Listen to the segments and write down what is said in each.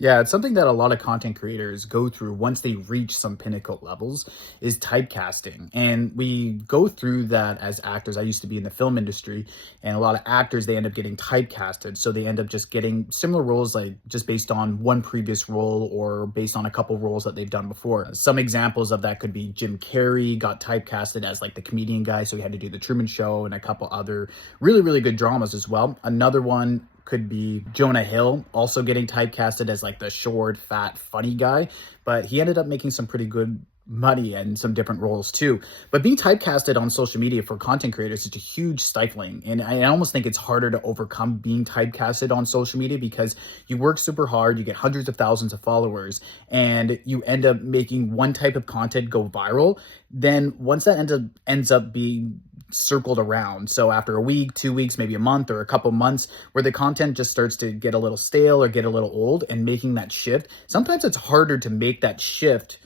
Yeah, it's something that a lot of content creators go through once they reach some pinnacle levels is typecasting. And we go through that as actors. I used to be in the film industry, and a lot of actors, they end up getting typecasted. So they end up just getting similar roles, like just based on one previous role or based on a couple roles that they've done before. Some examples of that could be Jim Carrey got typecasted as like the comedian guy. So he had to do the Truman Show and a couple other really, really good dramas as well. Another one could be Jonah Hill, also getting typecasted as like the short, fat, funny guy, but he ended up making some pretty good money and some different roles too. But being typecasted on social media for content creators is a huge stifling. And I almost think it's harder to overcome being typecasted on social media because you work super hard, you get hundreds of thousands of followers, and you end up making one type of content go viral. Then once that ends up being circled around. So after a week, 2 weeks, maybe a month or a couple months where the content just starts to get a little stale or get a little old and making that shift, sometimes it's harder to make that shift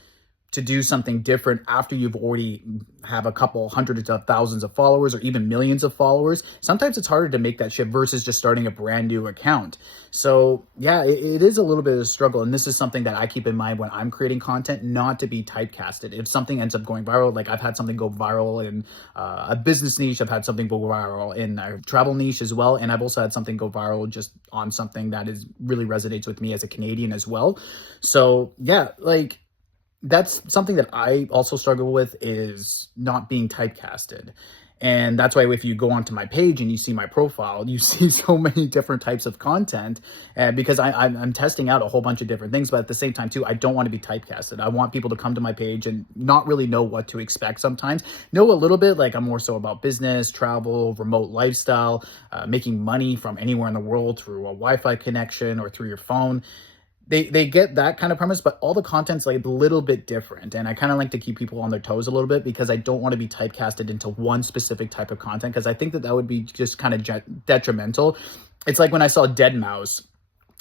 to do something different after you've already have a couple hundreds of thousands of followers or even millions of followers. Sometimes it's harder to make that shift versus just starting a brand new account. So yeah, it is a little bit of a struggle. And this is something that I keep in mind when I'm creating content, not to be typecasted. If something ends up going viral, like I've had something go viral in a business niche, I've had something go viral in a travel niche as well. And I've also had something go viral just on something that is really resonates with me as a Canadian as well. So yeah, like, that's something that I also struggle with is not being typecasted. And that's why if you go onto my page and you see my profile, you see so many different types of content because I'm testing out a whole bunch of different things. But at the same time, too, I don't want to be typecasted. I want people to come to my page and not really know what to expect sometimes. Know a little bit, like I'm more so about business, travel, remote lifestyle, making money from anywhere in the world through a Wi-Fi connection or through your phone. They get that kind of premise, but all the content's like a little bit different. And I kind of like to keep people on their toes a little bit because I don't want to be typecasted into one specific type of content because I think that would be just kind of detrimental. It's like when I saw Dead Mouse,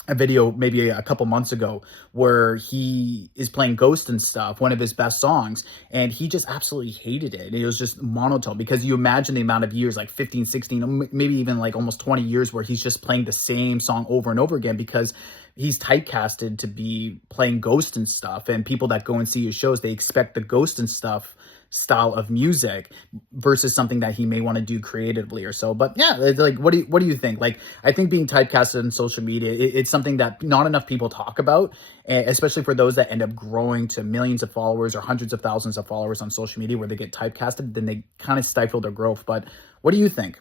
a video maybe a couple months ago where he is playing Ghost and stuff, one of his best songs, and he just absolutely hated it. It was just monotone because you imagine the amount of years, like 15, 16, maybe even like almost 20 years where he's just playing the same song over and over again because he's typecasted to be playing Ghost and stuff. And people that go and see his shows, they expect the Ghost and stuff style of music versus something that he may want to do creatively or so. But yeah, like what do you think? Like, I think being typecasted on social media, it's something that not enough people talk about, especially for those that end up growing to millions of followers or hundreds of thousands of followers on social media where they get typecasted, then they kind of stifle their growth. But what do you think?